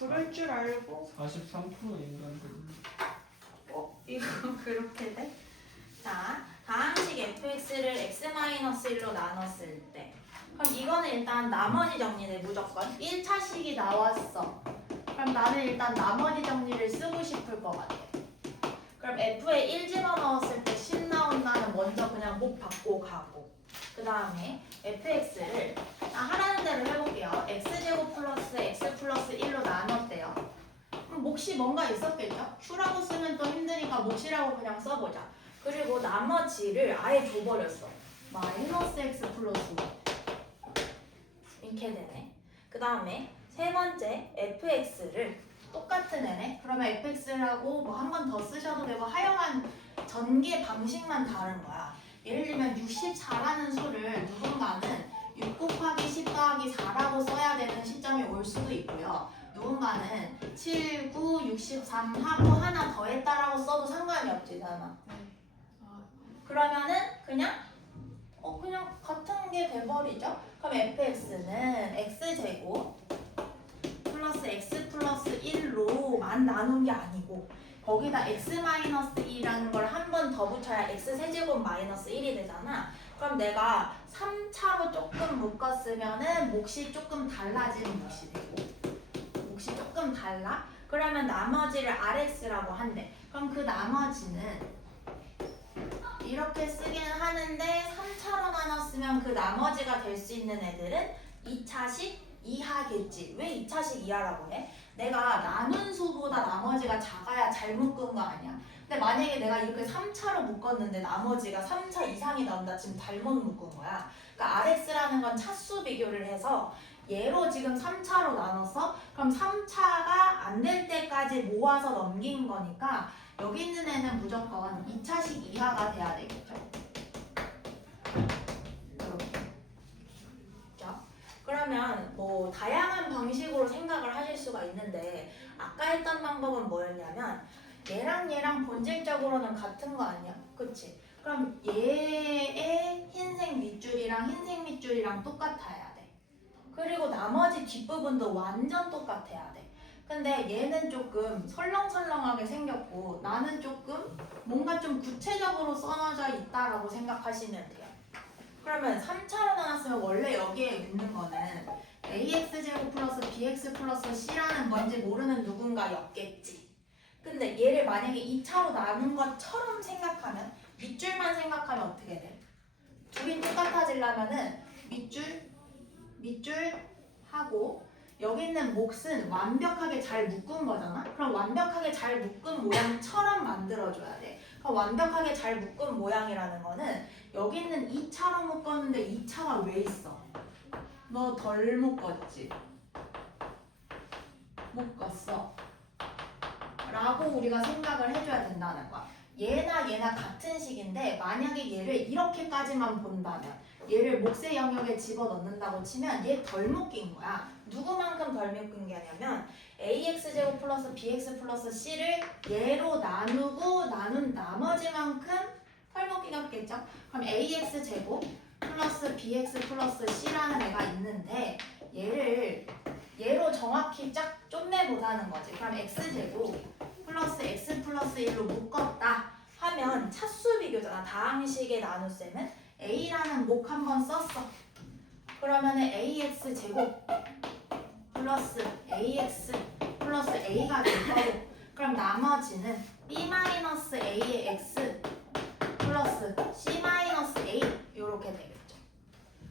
그럴 줄 알고 43% 인간들. 이거 그렇게 돼? 자, 다항식 fx를 x-1로 나눴을 때 그럼 이거는 일단 나머지 정리네. 무조건 1차식이 나왔어. 그럼 나는 일단 나머지 정리를 쓰고 싶을 것 같아. 그럼 f에 1 집어넣었을 때 10 나온다는 먼저 그냥 목 받고 가고, 그 다음에 fx를 하라는 대로 해볼게요. x제곱 플러스 x 플러스 1로 나눴대요. 그럼 몫이 뭔가 있었겠죠? q라고 쓰면 또 힘드니까 몫이라고 그냥 써보자. 그리고 나머지를 아예 줘버렸어. 마이너스 x 플러스 5 이렇게 되네. 그 다음에 세 번째 fx를 똑같은 애네. 그러면 fx라고 뭐 한 번 더 쓰셔도 되고 하여간 전개 방식만 다른 거야. 예를 들면 64라는 수를 누군가는 6 곱하기 10 더하기 4라고 써야 되는 시점이 올 수도 있고요. 누군가는 7, 9, 63 하고 하나 더 했다라고 써도 상관이 없지, 다나. 그러면은 그냥 같은 게 돼버리죠. 그럼 fx는 x제곱 플러스 x 플러스 1로만 나눈 게 아니고 거기다 x-2라는 걸 한 번 더 붙여야 x 세제곱 마이너스 1이 되잖아. 그럼 내가 3차로 조금 묶었으면은 몫이 조금 달라지는 몫이 되고, 몫이 조금 달라? 그러면 나머지를 rx라고 한대. 그럼 그 나머지는 이렇게 쓰기는 하는데 3차로 나눴으면 그 나머지가 될 수 있는 애들은 2차식 이하겠지. 왜 2차식 이하라고 해? 내가 나눈 수보다 나머지가 작아야 잘 묶은 거 아니야. 근데 만약에 내가 이렇게 3차로 묶었는데 나머지가 3차 이상이 나온다. 지금 잘못 묶은 거야. 그러니까 RX라는 건 차수 비교를 해서 얘로 지금 3차로 나눴어? 그럼 3차가 안 될 때까지 모아서 넘긴 거니까 여기 있는 애는 무조건 2차식 이하가 돼야 되겠죠. 그러면 뭐 다양한 방식으로 생각을 하실 수가 있는데 아까 했던 방법은 뭐였냐면 얘랑 본질적으로는 같은 거 아니야? 그치? 그럼 얘의 흰색 밑줄이랑 흰색 밑줄이랑 똑같아야 돼. 그리고 나머지 뒷부분도 완전 똑같아야 돼. 근데 얘는 조금 설렁설렁하게 생겼고 나는 조금 뭔가 좀 구체적으로 써놔져 있다라고 생각하시면 돼요. 그러면 3차로 나눴으면 원래 여기에 있는 거는 ax제곱 플러스 bx 플러스 c라는 뭔지 모르는 누군가였겠지. 근데 얘를 만약에 2차로 나눈 것처럼 생각하면, 밑줄만 생각하면 어떻게 돼? 둘이 똑같아지려면은 밑줄 하고 여기 있는 몫은 완벽하게 잘 묶은 거잖아? 그럼 완벽하게 잘 묶은 모양처럼 만들어줘야 돼. 그럼 완벽하게 잘 묶은 모양이라는 거는 여기 있는 2차로 묶었는데 2차가 왜 있어? 너 덜 묶었지? 묶었어 라고 우리가 생각을 해줘야 된다는 거야. 얘나 같은 식인데 만약에 얘를 이렇게까지만 본다면, 얘를 몫의 영역에 집어넣는다고 치면 얘 덜 묶인 거야. 누구만큼 덜 묶인 게 아니면 ax제곱 플러스 bx 플러스 c를 얘로 나누고 나눈 나머지만큼 덜 묶이겠죠. 그럼 ax제곱 플러스 bx 플러스 c라는 애가 있는데 얘로 정확히 쫙 쫓내보자는 거지. 그럼 x제곱 플러스 x 플러스 1로 묶었다 하면 차수 비교잖아. 다항식의 나눗셈은 a라는 목 한번 썼어. 그러면은 ax 제곱 플러스 ax 플러스 a가 될 거고, 그럼 나머지는 b 마이너스 a의 x 플러스 c 마이너스 a 요렇게 되겠죠.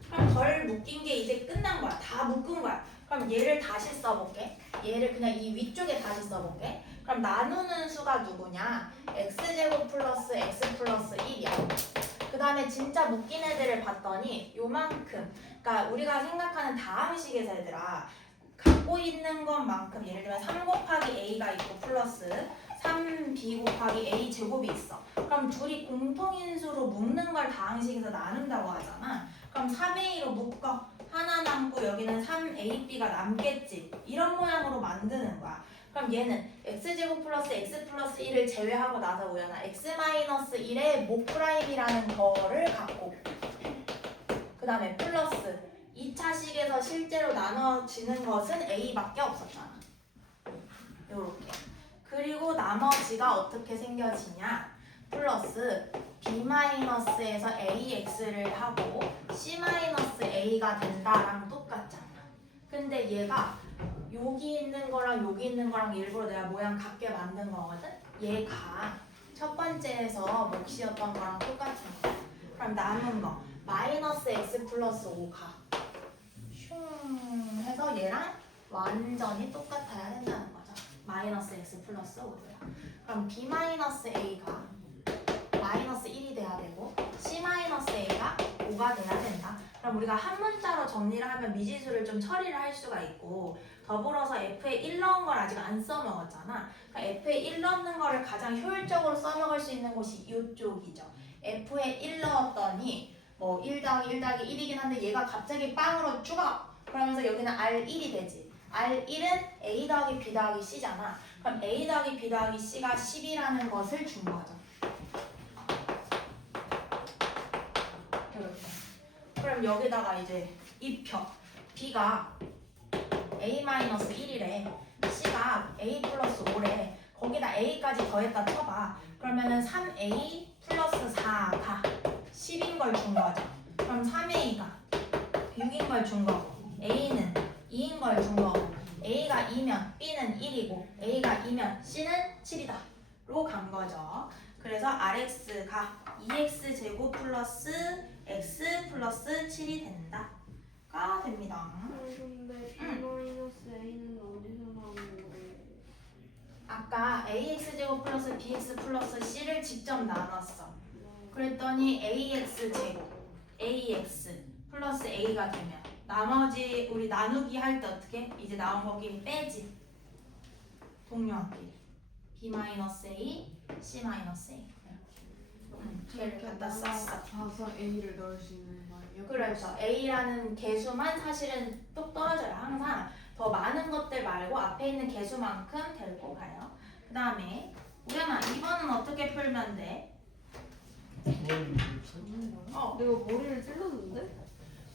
그럼 덜 묶인 게 이제 끝난 거야. 다 묶은 거야. 그럼 얘를 다시 써볼게. 얘를 그냥 이 위쪽에 다시 써볼게. 그럼 나누는 수가 누구냐? x제곱 플러스 x 플러스 1이야. 그 다음에 진짜 묶인 애들을 봤더니 요만큼, 그러니까 우리가 생각하는 다항식에서 얘들아 갖고 있는 것만큼, 예를 들면 3 곱하기 a가 있고 플러스 3b 곱하기 a 제곱이 있어. 그럼 둘이 공통인수로 묶는 걸 다항식에서 나눈다고 하잖아. 그럼 3a로 묶어. 하나 남고 여기는 3ab가 남겠지. 이런 모양으로 만드는 거야. 그럼 얘는 x제곱 플러스 x 플러스 1을 제외하고 나서 우연한 x 마이너스 1의 목 프라임이라는 거를 갖고, 그 다음에 플러스 2차식에서 실제로 나눠지는 것은 a밖에 없었잖아. 요렇게. 그리고 나머지가 어떻게 생겨지냐? 플러스 b-에서 ax를 하고 c-a가 된다랑 똑같잖아. 근데 얘가 여기 있는 거랑 여기 있는 거랑 일부러 내가 모양 같게 만든 거거든? 얘가 첫 번째에서 몫이었던 거랑 똑같은 거. 그럼 남은 거 마이너스 x 플러스 5가 슝 해서 얘랑 완전히 똑같아야 된다는 거죠. 마이너스 x 플러스 5고요. 그럼 b-a가 마이너스 1이 돼야 되고 c-a가 5가 돼야 된다. 그럼 우리가 한 문자로 정리를 하면 미지수를 좀 처리를 할 수가 있고 더불어서 f에 1 넣은 걸 아직 안 써먹었잖아. 그러니까 f에 1 넣는 거를 가장 효율적으로 써먹을 수 있는 곳이 이쪽이죠. f에 1 넣었더니 뭐 1 더하기 1 더하기 1이긴 한데 얘가 갑자기 빵으로 죽어! 그러면서 여기는 R1이 되지. R1은 A 더하기 B 더하기 C잖아. 그럼 A 더하기 B 더하기 C가 10이라는 것을 준 거죠. 이렇게. 그럼 여기다가 이제 입혀. B가 A-1이래. C가 A 플러스 5래. 거기다 A까지 더했다 쳐봐. 그러면은 3A 플러스 4가 10인 걸 준 거죠. 그럼 3A가 6인 걸 준 거고 A는 2인 걸 준 거고 A가 2면 B는 1이고 A가 2면 C는 7이다 로 간 거죠. 그래서 RX가 2X제곱 플러스 X 플러스 7이 된다 가 됩니다. 근데 B-A는 어디서 나오는 거예요? 아까 AX제곱 플러스 BX 플러스 C를 직접 나눴어. 그랬더니 AX제곱 AX 플러스 A가 되면 나머지 우리 나누기 할 때 어떻게? 이제 나온 거끼리 빼지. 동료끼리 B-A, C-A 걔를 갖다 썼어. 봐서 A를 넣을 수 있는 말이에요? 그렇죠. A라는 개수만 사실은 똑 떨어져요. 항상 더 많은 것들 말고 앞에 있는 개수만큼 데리고 가요. 그 다음에 우연아 2번은 어떻게 풀면 돼? 내가 머리를 찔렀는데?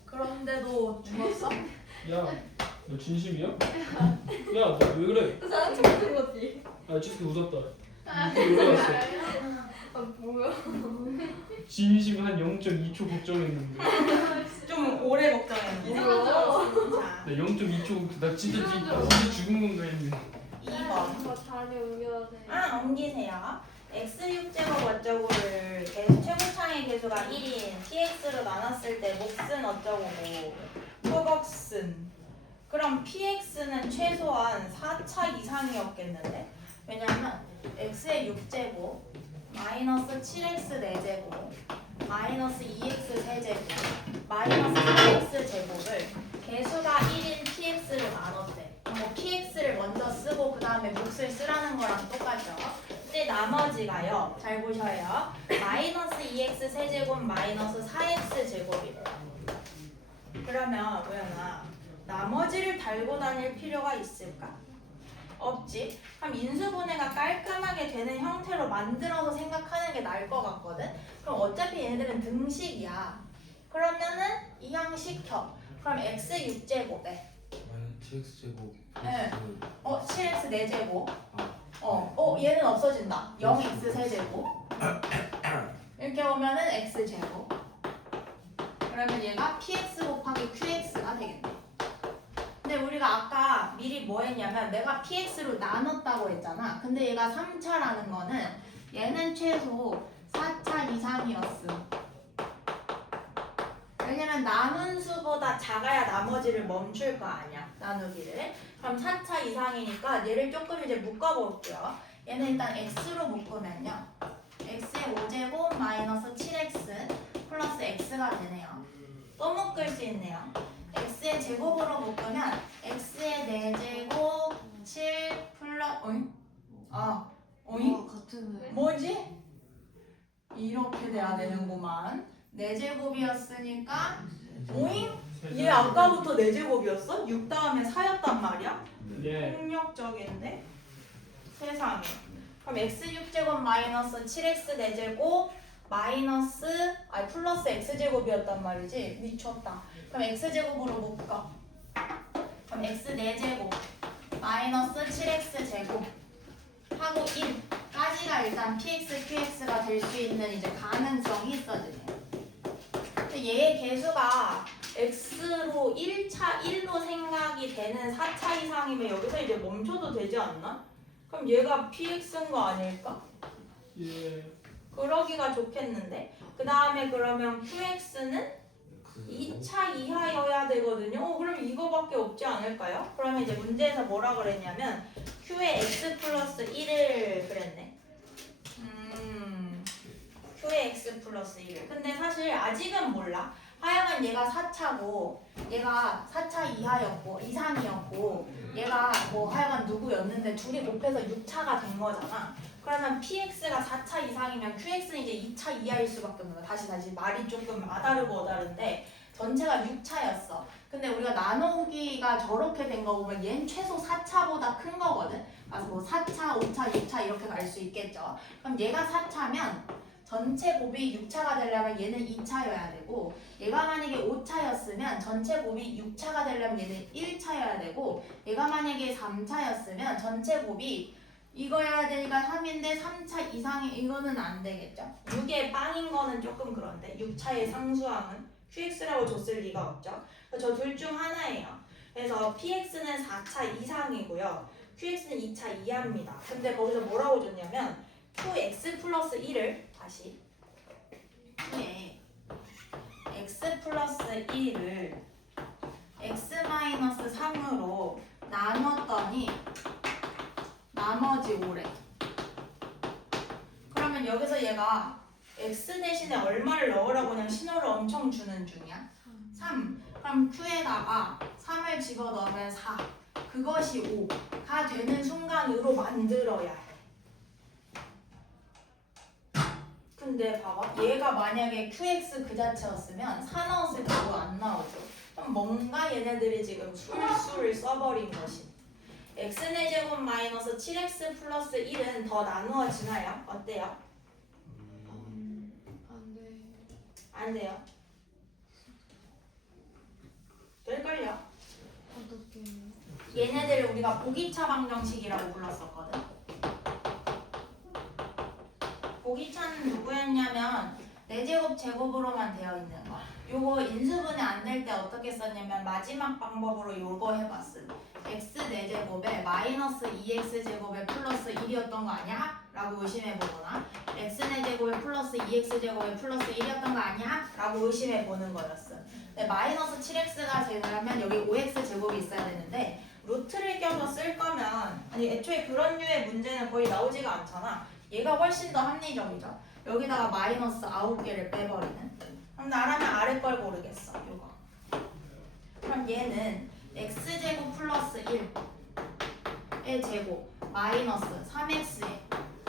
그런데도 죽었어? 야, 너 진심이야? 야, 너 왜 그래? 나한테 무슨 거지? 아, 치스 웃었다. 왜 왔어? 아 뭐야? 진심 한 0.2초 걱정했는데. 좀 오래 걱정했는데. 뭐야? 자, 나 0.2초 나 진짜 죽은 건가 했는데. 2번. 이거 자리 옮겨야 돼. 옮기세요. x6제곱 어쩌고를 최고창의 개수가 1인 px로 나눴을 때 몫은 어쩌고고 소값은 그럼 px는 최소한 4차 이상이었겠는데 왜냐면 x의 6제곱 마이너스 7x 4제곱 마이너스 2x 세제곱 마이너스 4x 제곱을 개수가 1인 px를 나눴대. 뭐 px를 먼저 쓰고 그 다음에 몫을 쓰라는 거랑 똑같죠. 근데 나머지가요. 잘 보셔요. 마이너스 2x 세제곱 마이너스 4x 제곱이래요. 그러면 우연아 나머지를 달고 다닐 필요가 있을까? 없지. 그럼 인수분해가 깔끔하게 되는 형태로 만들어서 생각하는 게 나을 것 같거든. 그럼 어차피 얘네들은 등식이야. 그러면은 이항시켜. 그럼 x 6제곱에 7x제곱 네. 7x 4제곱 아, 얘는 없어진다. 0x 세제곱 이렇게 오면은 x제곱 그러면 얘가 px 곱하기 qx가 되겠네. 근데 우리가 아까 미리 뭐 했냐면 내가 px로 나눴다고 했잖아. 근데 얘가 3차라는 거는 얘는 최소 4차 이상이었음. 왜냐면 나눈 수보다 작아야 나머지를 멈출 거 아니야. 나누기를. 그럼 4차 이상이니까 얘를 조금 이제 묶어볼게요. 얘는 일단 x로 묶으면요. x의 5제곱 마이너스 7x 플러스 x가 되네요. 또 묶을 수 있네요. x의 제곱으로 묶으면 x의 4제곱 7 플러스 오잉? 같은 애. 뭐지? 이렇게 돼야 되는구만. 4제곱이었으니까 오잉? 얘 아까부터 4제곱이었어? 6 다음에 4였단 말이야? 예. 폭력적인데? 세상에. 그럼 x 6제곱 마이너스 7x 4제곱 마이너스 플러스 x제곱이었단 말이지? 미쳤다. 그럼 x제곱으로 묶어. 그럼 x 4제곱 마이너스 7x 제곱 하고 1까지가 일단 px, qx가 될 수 있는 이제 가능성이 있어지네요. 근데 얘의 개수가 x로 1로 생각이 되는 4차 이상이면 여기서 이제 멈춰도 되지 않나? 그럼 얘가 px인 거 아닐까? 예. 그러기가 좋겠는데 그 다음에 그러면 qx는 2차 이하여야 되거든요. 그럼 이거밖에 없지 않을까요? 그러면 이제 문제에서 뭐라 그랬냐면 q의 x 플러스 1을 그랬네. q의 x 플러스 1. 근데 사실 아직은 몰라. 하여간 얘가 4차고 얘가 4차 이상이었고 얘가 뭐 하여간 누구였는데 둘이 곱해서 6차가 된 거잖아. 그러면 px가 4차 이상이면 qx는 이제 2차 이하일 수밖에 없는 거야. 다시 말이 조금 아다르고 어다른데 전체가 6차였어. 근데 우리가 나누기가 저렇게 된 거 보면 얘는 최소 4차보다 큰 거거든. 그래서 뭐 4차, 5차, 6차 이렇게 갈 수 있겠죠. 그럼 얘가 4차면 전체 곱이 6차가 되려면 얘는 2차여야 되고 얘가 만약에 5차였으면 전체 곱이 6차가 되려면 얘는 1차여야 되고 얘가 만약에 3차였으면 전체 곱이 이거여야 되니까 3인데 3차 이상이 이거는 안 되겠죠. 6의 빵인 거는 조금 그런데 6차의 상수항은 qx라고 줬을 리가 없죠. 저 둘 중 하나예요. 그래서 px는 4차 이상이고요. qx는 2차 이하입니다. 근데 거기서 뭐라고 줬냐면 qx 플러스 1을 다시 q에 x 플러스 1을 x 마이너스 3으로 나눴더니 나머지 5래. 그러면 여기서 얘가 x 대신에 얼마를 넣으라고 그냥 신호를 엄청 주는 중이야. 3. 그럼 q에다가 3을 집어넣으면 4. 그것이 5가 되는 순간으로 만들어야 해. 근데 봐봐. 얘가 만약에 qx 그 자체였으면 4 넣었을 때 5 안 나오죠. 그럼 뭔가 얘네들이 지금 술수를 써버린 것이. x의 제곱 마이너스 7x 플러스 1은 더 나누어지나요? 어때요? 안 돼. 안 돼요. 될걸요? 어떻게? 얘네들을 우리가 보기차 방정식이라고 불렀었거든. 보기차는 누구였냐면 4제곱 제곱으로만 되어 있는 거. 요거 인수분해 안 될 때 어떻게 썼냐면 마지막 방법으로 요거 해봤음. x 4제곱에 마이너스 2x 제곱에 플러스 1이었던 거 아니야? 라고 의심해보거나 x 4제곱에 플러스 2x 제곱에 플러스 1이었던 거 아니야? 라고 의심해보는 거였어. 근데 마이너스 7x가 되려면 여기 5x 제곱이 있어야 되는데 루트를 껴서 쓸 거면 아니 애초에 그런 류의 문제는 거의 나오지가 않잖아. 얘가 훨씬 더 합리적이죠. 여기다가 마이너스 9개를 빼버리는. 그럼 나라면 아래 걸 고르겠어. 요거. 그럼 얘는 x제곱 플러스 1의 제곱 마이너스 3x의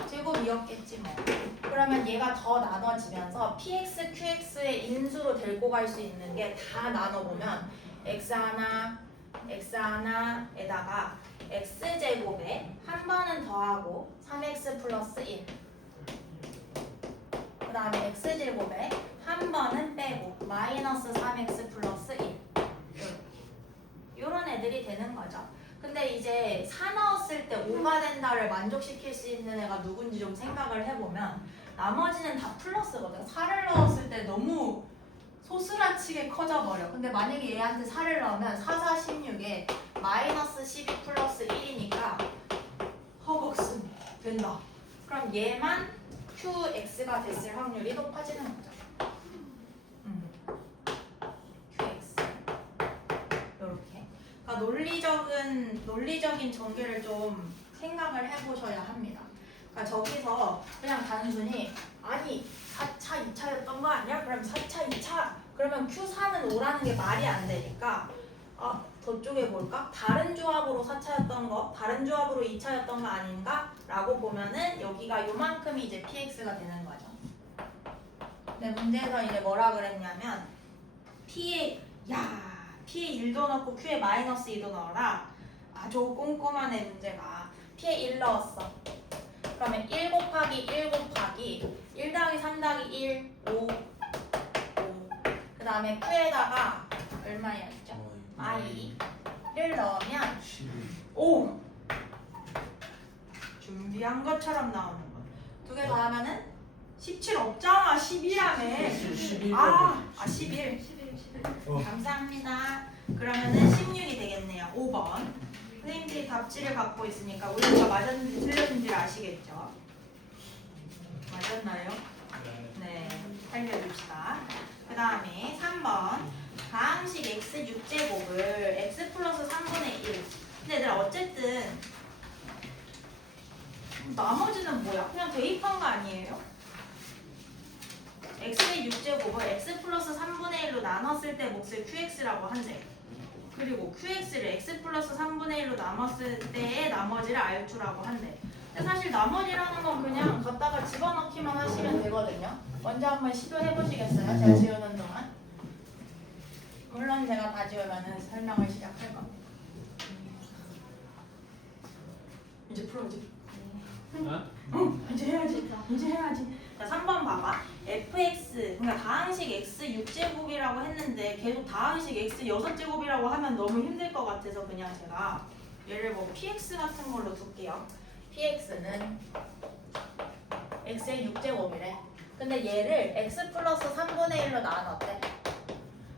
제곱이었겠지 뭐. 그러면 얘가 더 나눠지면서 px, qx의 인수로 데리고 갈 수 있는 게 다 나눠보면 x 하나에다가 x제곱에 한 번은 더하고 3x 플러스 1. 그 다음에 x제곱에 한 번은 빼고 마이너스 3x 플러스 1. 이런 애들이 되는 거죠. 근데 이제 4 넣었을 때 5가 된다를 만족시킬 수 있는 애가 누군지 좀 생각을 해보면 나머지는 다 플러스거든. 4를 넣었을 때 너무 소스라치게 커져버려. 근데 만약에 얘한테 4를 넣으면 4, 4, 16에 마이너스 12 플러스 1이니까 허벅스 된다. 그럼 얘만 qx가 됐을 확률이 높아지는 거죠. qx 이렇게. 그러니까 논리적인 전개를 좀 생각을 해보셔야 합니다. 그러니까 저기서 그냥 단순히 아니 4차 2차였던 거 아니야? 그럼 4차 2차 그러면 Q4는 5라는 게 말이 안 되니까 저쪽에 볼까? 다른 조합으로 4차였던 거 다른 조합으로 2차였던 거 아닌가? 라고 보면은 여기가 요만큼이 이제 PX가 되는 거죠. 근데 문제에서 이제 뭐라 그랬냐면 P에 1도 넣고 Q에 마이너스 2도 넣어라. 아주 꼼꼼한 애 문제가 P에 1 넣었어. 그러면 1 곱하기 1 곱하기 1 더하기 3 더하기 1 5 그 다음에 Q에다가 얼마였죠? i를 넣으면 12. 5 준비한 것처럼 나오는 거. 두 개 더하면은 17 없잖아. 10이라며. 11. 11. 11. 감사합니다. 그러면은 16이 되겠네요. 5번. 선생님들이 답지를 갖고 있으니까 우리가 맞았는지 틀렸는지를 아시겠죠? 맞았나요? 네. 살려줍시다. 그 다음에 3번. 가항식 x 6제곱을 x 플러스 3분의 1. 근데 얘들아 어쨌든 나머지는 뭐야? 그냥 대입한 거 아니에요? x의 6제곱을 x 플러스 3분의 1로 나눴을 때 몫을 qx라고 한대. 그리고 qx를 x 플러스 3분의 1로 나눴을 때의 나머지를 r2라고 한대. 근데 사실 나머지라는 건 그냥 갖다가 집어넣기만 하시면 되거든요. 먼저 한번 시도해 보시겠어요? 제가 지우는 동안. 물론 제가 다 지우면 설명을 시작할 겁니다. 이제 풀어야지. 이제 해야지. 이제 해야지. 자, 3번 봐봐. fx, 그러니까 다항식 x 6제곱이라고 했는데 계속 다항식 x 6제곱이라고 하면 너무 힘들 것 같아서 그냥 제가 얘를 뭐 px 같은 걸로 둘게요. px는 x의 6제곱이래. 근데 얘를 x 플러스 3분의 1로 나눴대.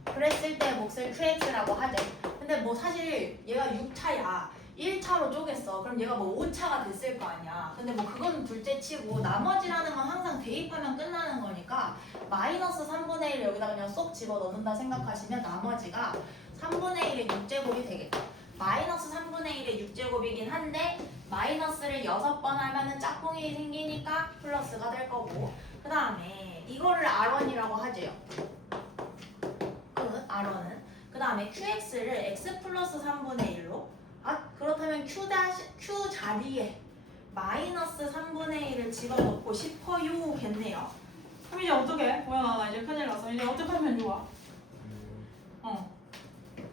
그랬을 때 몫을 qx라고 하재. 근데 뭐 사실 얘가 6차야. 1차로 쪼갰어. 그럼 얘가 뭐 5차가 됐을 거 아니야. 근데 뭐 그건 둘째 치고 나머지라는 건 항상 대입하면 끝나는 거니까 마이너스 3분의 1을 여기다 그냥 쏙 집어넣는다 생각하시면 나머지가 3분의 1의 6제곱이 되겠다. 마이너스 3분의 1의 6제곱이긴 한데 마이너스를 6번 하면은 짝꿍이 생기니까 플러스가 될 거고, 그 다음에 이거를 R1이라고 하지요. R1은 그 다음에 QX를 X 플러스 3분의 1로, 그렇다면 Q 자리에 마이너스 3분의 1을 집어넣고 싶어요겠네요. 그럼 이제 어떻게? 뭐야, 나 이제 큰일 났어. 이제 어떻게 하면 좋아?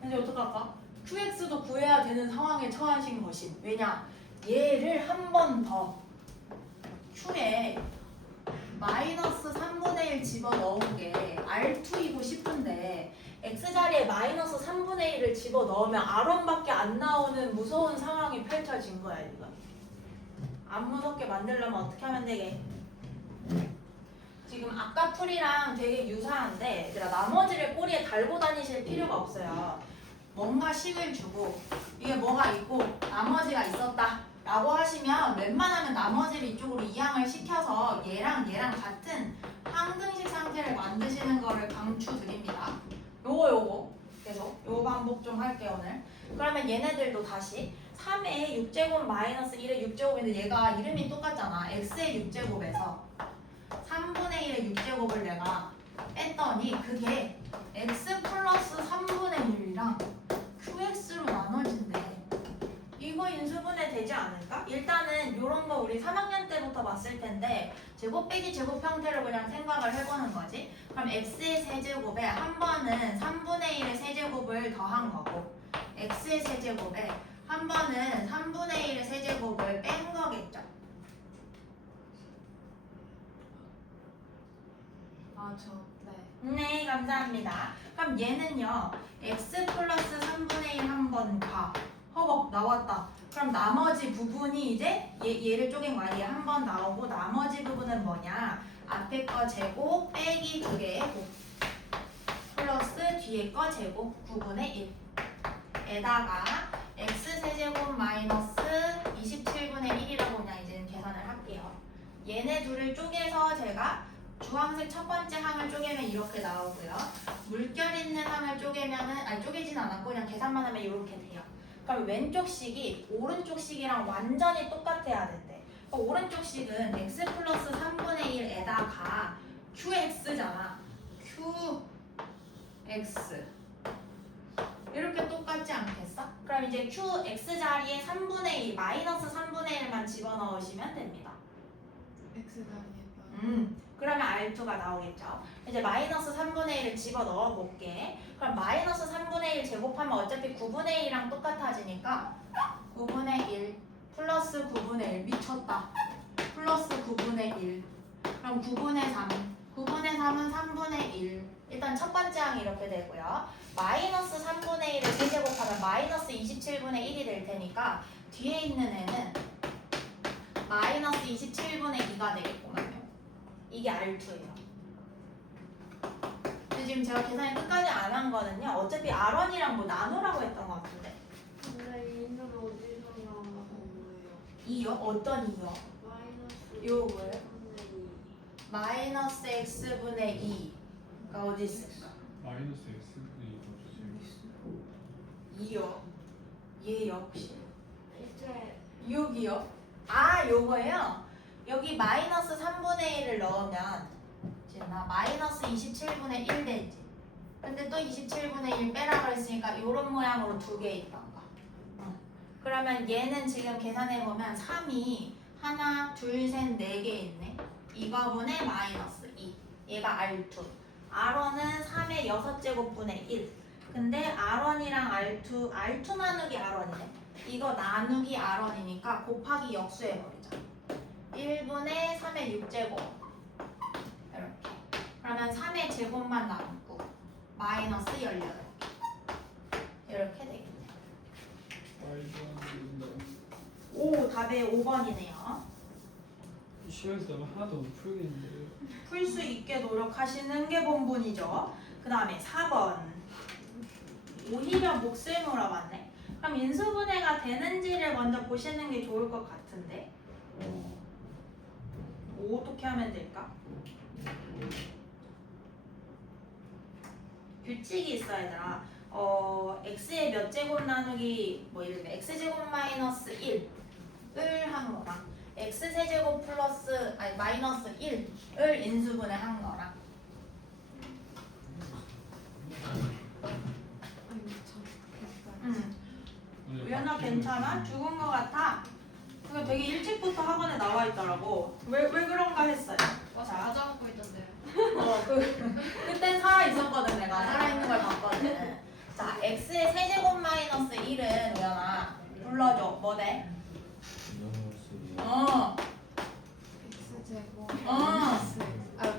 이제 어떡할까? QX도 구해야 되는 상황에 처하신 것임. 왜냐? 얘를 한 번 더 Q에 마이너스 3분의 1 집어넣은 게 R2이고 싶은데 X자리에 마이너스 3분의 1을 집어넣으면 R1밖에 안 나오는 무서운 상황이 펼쳐진 거야 이거. 안 무섭게 만들려면 어떻게 하면 되게? 지금 아까 풀이랑 되게 유사한데 얘들아, 나머지를 꼬리에 달고 다니실 필요가 없어요. 뭔가 식을 주고 이게 뭐가 있고 나머지가 있었다 라고 하시면 웬만하면 나머지를 이쪽으로 이항을 시켜서 얘랑 같은 항등식 상태를 만드시는 거를 강추드립니다. 요거 계속 요 반복 좀 할게요 오늘. 그러면 얘네들도 다시 3의 6제곱 마이너스 1의 6제곱인데 얘가 이름이 똑같잖아. x의 6제곱에서 3분의 1의 6제곱을 내가 뺐더니 그게 x 플러스 3분의 1이랑 qx로 나눠진대. 이거 인수분해 되지 않을까? 일단은 이런 거 우리 3학년 때부터 봤을 텐데 제곱 빼기 제곱 형태로 그냥 생각을 해보는 거지. 그럼 x의 세제곱에 한 번은 3분의 1의 세제곱을 더한 거고 x의 세제곱에 한 번은 3분의 1의 세제곱을 뺀 거겠죠. 네, 감사합니다. 그럼 얘는요 x 플러스 3분의 1 한 번 가. 허벅 나왔다. 그럼 나머지 부분이 이제 얘를 쪼갠 거야. 얘 한 번 나오고 나머지 부분은 뭐냐? 앞에 거 제곱 빼기 2개의 곱 플러스 뒤에 거 제곱 9분의 1 에다가 x 세제곱 마이너스 27분의 1이라고 그냥 이제는 계산을 할게요. 얘네 둘을 쪼개서 제가 주황색 첫 번째 항을 쪼개면 이렇게 나오고요. 물결 있는 항을 쪼개면은 쪼개진 않았고 그냥 계산만 하면 이렇게 돼요. 그럼 왼쪽 식이 오른쪽 식이랑 완전히 똑같아야 된대. 오른쪽 식은 x 플러스 3분의 1에다가 qx잖아. qx 이렇게 똑같지 않겠어? 그럼 이제 qx 자리에 3분의 2 마이너스 3분의 1만 집어넣으시면 됩니다. X 자리에다. 그러면 R2가 나오겠죠. 이제 마이너스 3분의 1을 집어넣어 볼게. 그럼 마이너스 3분의 1 제곱하면 어차피 9분의 1이랑 똑같아지니까 9분의 1 플러스 9분의 1 미쳤다. 플러스 9분의 1 그럼 9분의 3 9분의 3은 3분의 1 일단 첫 번째 항이 이렇게 되고요. 마이너스 3분의 1을 세제곱하면 마이너스 27분의 1이 될 테니까 뒤에 있는 애는 마이너스 27분의 2가 되겠구만요. 이게 R2예요. 근데 지금 제가 계산이 끝까지 안 한 거는요. 어차피 R1이랑 뭐 나누라고 했던 것 같은데. 근데 이는 어디서 나온 거예요? 2요? 어떤 2요? 마이너스 요 뭐예요? 2분의 2. 마이너스 x분의 2가 어디 있을까? 마이너스 x분의 2가 2요. 얘요 혹시? 이제 여기요? 아 요거예요? 여기 마이너스 3분의 1을 넣으면 지금 마이너스 27분의 1 되지. 근데 또 27분의 1 빼라고 했으니까 요런 모양으로 두 개 있던가. 그러면 얘는 지금 계산해보면 3이 하나, 둘, 셋, 네 개 있네. 이거분의 마이너스 2. 얘가 R2. R1은 3의 6제곱분의 1. 근데 R1이랑 R2 나누기 R1이네. 이거 나누기 R1이니까 곱하기 역수해버리자. 1분의 3의 6제곱. 이렇게. 그러면 3의 제곱만 남고 마이너스 18개. 이렇게 되겠네. 말도 안 된다. 오, 답이 5번이네요. 이 시간에서 나면 하나도 못 풀겠는데. 풀 수 있게 노력하시는 게 본분이죠. 그 다음에 4번. 오히려 몫을 물어봤네. 그럼 인수분해가 되는지를 먼저 보시는 게 좋을 것 같은데. 어떻게 하면 될까? 규칙이 있어 얘들아. x의 몇 제곱 나누기 뭐 이런 x제곱 마이너스 1을 한 거랑 x 세제곱 플러스 아니 마이너스 1을 인수분해 한 거랑 우연아 괜찮아? 죽은 거 같아? 그거 되게 일찍부터 학원에 나와 있더라고. 왜 그런가 했어요. 와서 자. 과자 먹고 있던데요. 그땐 살아 있었거든. 내가 살아 있는 걸 봤거든. 자, x의 세제곱 마이너스 1은 우연아 불러줘. 뭐 돼? 어, X제곱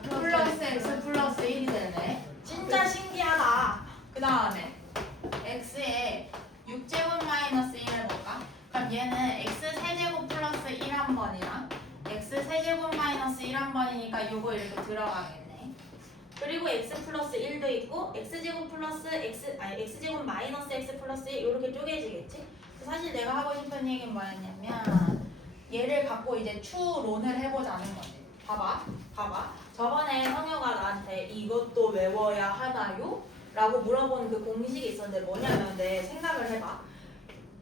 플러스 x 플러스 1이 되네. 진짜 신기하다. 그 다음에 x의 6제곱 마이너스 1을 볼까? 그럼 얘는 x 세제곱 플러스 1 한 번이랑 x 세제곱 마이너스 1 한 번이니까 요거 이렇게 들어가겠네. 그리고 x 플러스 1도 있고 x제곱 플러스 x제곱 마이너스 x 플러스 1 이렇게 쪼개지겠지? 사실 내가 하고 싶은 얘기는 뭐였냐면 얘를 갖고 이제 추론을 해보자는 거지. 봐봐. 저번에 성효가 나한테 이것도 외워야 하나요? 라고 물어본 그 공식이 있었는데 뭐냐면 내 생각을 해봐.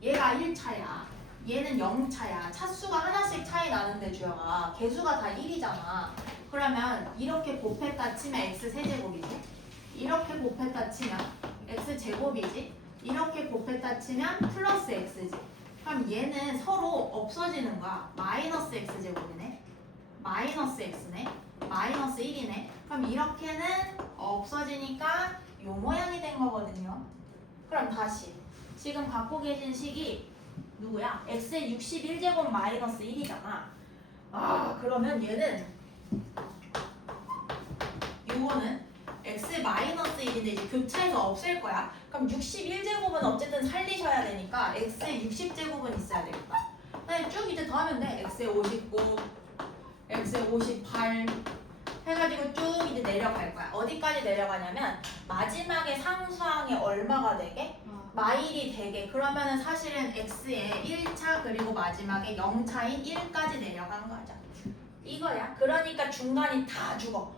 얘가 1차야. 얘는 0차야. 차수가 하나씩 차이 나는데 주영아. 개수가 다 1이잖아. 그러면 이렇게 곱했다 치면 x 세제곱이지. 이렇게 곱했다 치면 x 제곱이지. 이렇게 곱했다 치면 플러스 x지. 그럼 얘는 서로 없어지는 거야. 마이너스 x 제곱이네. 마이너스 x네. 마이너스 1이네. 그럼 이렇게는 없어지니까 요 모양이 된 거거든요. 그럼 다시 지금 갖고 계신 식이 누구야? x의 61제곱 마이너스 1이잖아. 아 그러면 얘는 요거는 x 마이너스 1인데 이제 교차해서 없앨 거야. 그럼 61제곱은 어쨌든 살리셔야 되니까 x의 60제곱은 있어야 되겠다. 그다음에 쭉 이제 더하면 돼. x의 59, x의 58 해가지고 쭉 이제 내려갈 거야. 어디까지 내려가냐면 마지막에 상수항이 얼마가 되게? 마일이 되게. 그러면은 사실은 x의 1차 그리고 마지막에 0차인 1까지 내려간 거죠. 이거야. 그러니까 중간이 다 죽어.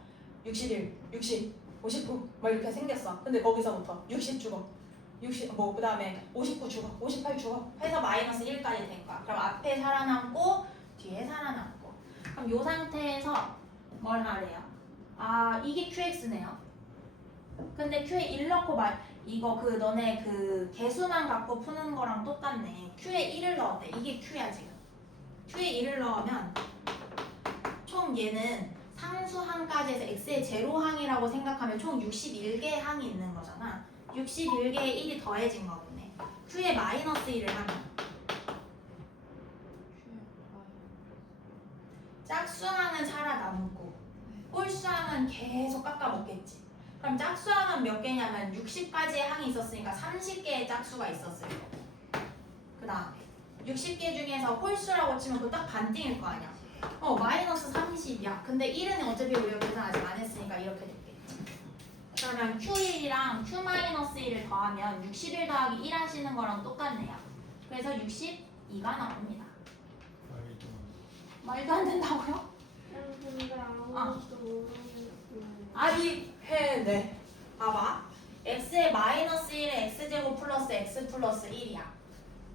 61, 60, 59 막 이렇게 생겼어. 근데 거기서부터 60 죽어. 60 뭐 그다음에 59 죽어. 58 죽어. 해서 마이너스 1까지 된 거야. 그럼 앞에 살아남고 뒤에 살아남고. 그럼 이 상태에서 뭘 하래요? 아 이게 QX네요. 근데 Q에 1 넣고 이거 그 너네 그 개수만 갖고 푸는 거랑 똑같네. Q에 1을 넣었대. 이게 Q야 지금. Q에 1을 넣으면 총 얘는 상수항까지 해서 x의 제로항이라고 생각하면 총 61개의 항이 있는 거잖아. 61개에 1이 더해진 거겠네. Q에 마이너스 1을 하면 짝수항은 살아남고 홀수항은 계속 깎아먹겠지. 그럼 짝수항은 몇 개냐면 60가지의 항이 있었으니까 30개의 짝수가 있었을 거고 그 다음에 60개 중에서 홀수라고 치면 그거 딱 반띵일 거 아니야. 마이너스 30이야. 근데 1은 어차피 우리가 계산 아직 안 했으니까 이렇게 됐겠지. 그러면 Q1이랑 Q-1을 더하면 61 더하기 1 하시는 거랑 똑같네요. 그래서 62가 나옵니다. 말도 안 된다고요? 근데 아무것도 모르겠어요. 아니 해네. 봐봐. x의 마이너스 1에 x제곱 플러스 x 플러스 1이야.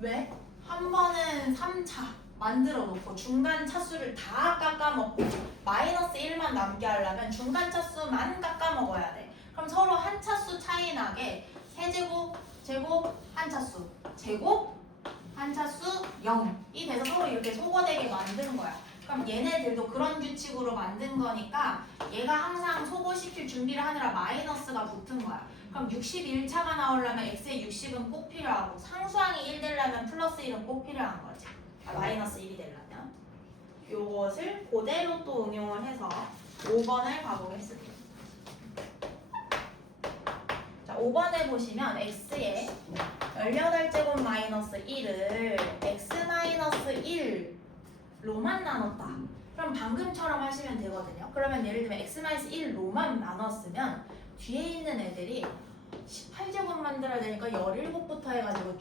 왜? 한 번은 3차 만들어 놓고 중간 차수를 다 깎아먹고 마이너스 1만 남게 하려면 중간 차수만 깎아먹어야 돼. 그럼 서로 한 차수 차이 나게 세제곱, 제곱, 한 차수, 제곱, 한 차수 0이 돼서 서로 이렇게 소거되게 만드는 거야. 그럼 얘네들도 그런 규칙으로 만든 거니까 얘가 항상 소거시킬 준비를 하느라 마이너스가 붙은 거야. 그럼 61차가 나오려면 x의 60은 꼭 필요하고 상수항이 1 되려면 플러스 1은 꼭 필요한 거지. 마이너스 1이 되려면. 요것을 그대로 또 응용을 해서 5번을 가보겠습니다. 자, 5번에 보시면 x의 18제곱 마이너스 1을 x 마이너스 1로만 나눴다. 그럼 방금처럼 하시면 되거든요. 그러면 예를 들면 x-1로만 나눴으면 뒤에 있는 애들이 18제곱 만들어야 되니까 17부터 해가지고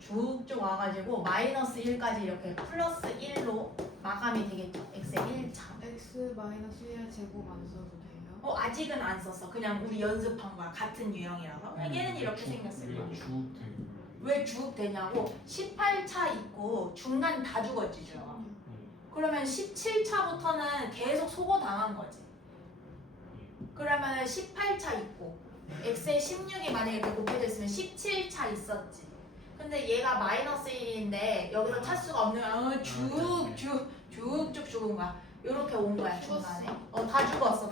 쭉쭉 와가지고 마이너스 1까지 이렇게 플러스 1로 마감이 되겠죠. x의 1차. x 마이너스 1의 제곱 안 써도 돼요? 아직은 안 썼어. 그냥 우리 연습한 거야. 같은 유형이라서. 얘는 이렇게 생겼을 거야. 왜 주up되냐고 18차 있고 중간 다 죽었지 주영아. 그러면 17차부터는 계속 소거당한 거지. 그러면 18차 있고 x의 16이 만약에 이렇게 곱해져 있으면 17차 있었지. 근데 얘가 마이너스 1인데 여기서 차수가 없는 쭉쭉 죽은 거야. 요렇게 온 거야 중간에. 다 죽었어.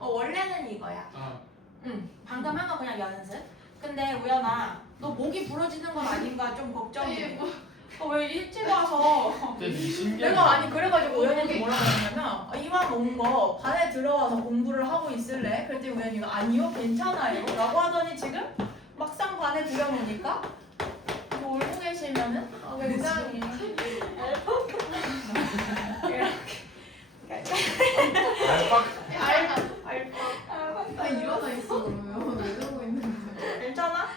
원래는 이거야. 응. 방금 한 거 그냥 연습. 근데 우연아 너 목이 부러지는 건 아닌가 좀 걱정돼. 왜 일찍 와서 내가 아니 그래가지고 우연이한테 뭐라고 했냐면 이왕 온 거 반에 들어와서 공부를 하고 있을래? 그랬더니 우연이가 아니요 괜찮아요 라고 하더니 지금 막상 반에 들어오니까 뭐 울고 계시면은 굉장히 일어나 있어 그러면 왜 그러고 있는 거야? 괜찮아?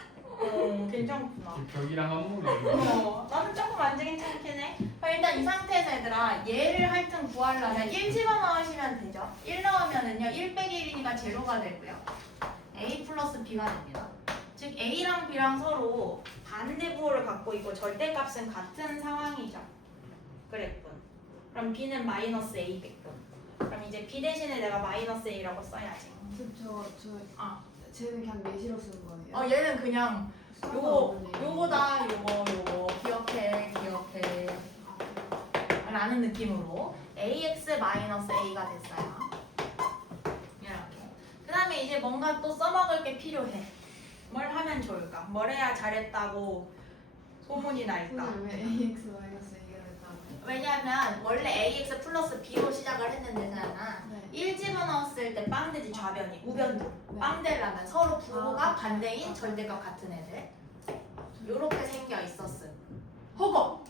괜찮구나. 벽이랑 한 몸이 나는 조금 완전 괜찮긴 해. 그럼 일단 이 상태에서 얘들아 얘를 하여튼 구하려면 1 집어넣으시면 되죠. 1 넣으면은요 1 빼기 1이니까 제로가 되고요. a 플러스 b가 됩니다. 즉 a랑 b랑 서로 반대 부호를 갖고 있고 절대값은 같은 상황이죠. 그랬군. 그럼 b는 마이너스 a겠군. 그럼 이제 b 대신에 내가 마이너스 a라고 써야지. 쟤는 그냥 예시로 쓰는 거예요? 얘는 그냥 요거다 요거 기억해 라는 느낌으로 ax-a가 됐어요. 이렇게. 그 다음에 이제 뭔가 또 써먹을 게 필요해. 뭘 하면 좋을까? 뭘 해야 잘했다고 소문이 날까? 왜 ax 마이너스 a가 됐다고? 왜냐면 원래 ax 플러스 b로 시작을 했는데잖아. 네. 1 집어넣었을 때 빵되지 좌변이 우변도 네. 빵되려면 서로 부호가 아. 반대인 절대값 같은 애들 요렇게 생겨 있었음. 호거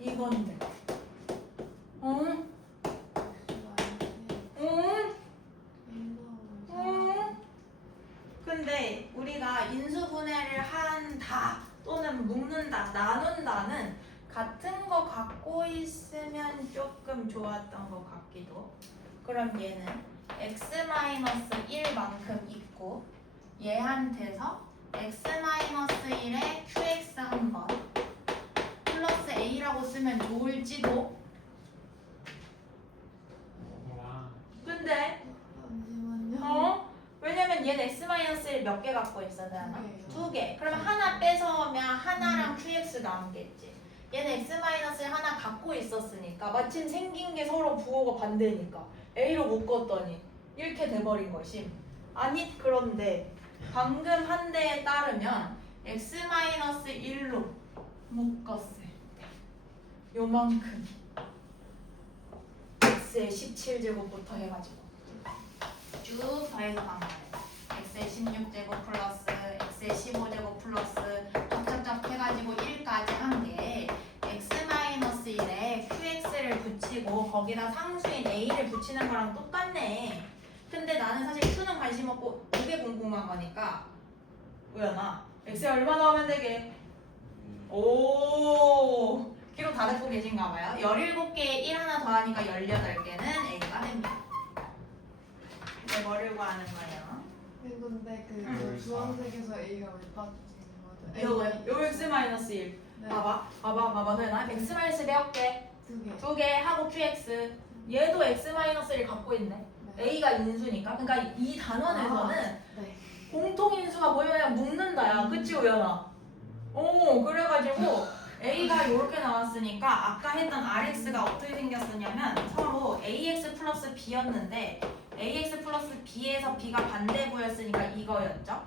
이건데 응? 근데 우리가 인수분해를 한다 또는 묶는다 나눈다는 같은 거 갖고 있으면 조금 좋았던 것 같기도. 그럼 얘는 x-1만큼 있고 얘한테서 x-1에 qx 한번 플러스 a라고 쓰면 좋을지도. 근데 잠시만요. 왜냐면 얘는 x-1 몇 개 갖고 있었잖아. 두 2개. 그러면 하나 뺏어오면 하나랑 qx 남겠지. 얘는 x-를 하나 갖고 있었으니까 마침 생긴 게 서로 부호가 반대니까 a로 묶었더니 이렇게 돼버린 것이. 아니 그런데 방금 한 대에 따르면 x-1로 묶었을 때 요만큼 x의 17제곱부터 해가지고 쭉 더해서 간 거예요. x의 16 거기다 상수인 a를 붙이는 거랑 똑같네. 근데 나는 사실 2는 관심 없고 이게 궁금한 거니까 우연아 x에 얼마 넣으면 되게? 오 기록 다 듣고 계신가 봐요. 17개에 1 하나 더하니까 18개는 a가 됩니다. 이제 뭐를 구하는 거예요? 근데 그 응. 주황색에서 A가 왜 빠지는 거죠? 이거 왜? 요 x-1 네. 봐봐 되나? x 마이너스 몇 개? 2개. 2개 하고 qx 얘도 x-1을 갖고 있네. 네. a가 인수니까 그러니까 이 단원에서는 네. 공통인수가 보이면 그냥 묶는다야. 그치 우연아? 오 그래가지고 a가 이렇게 나왔으니까 아까 했던 rx가 어떻게 생겼었냐면 서로 ax 플러스 b였는데 ax 플러스 b에서 b가 반대구였으니까 이거였죠.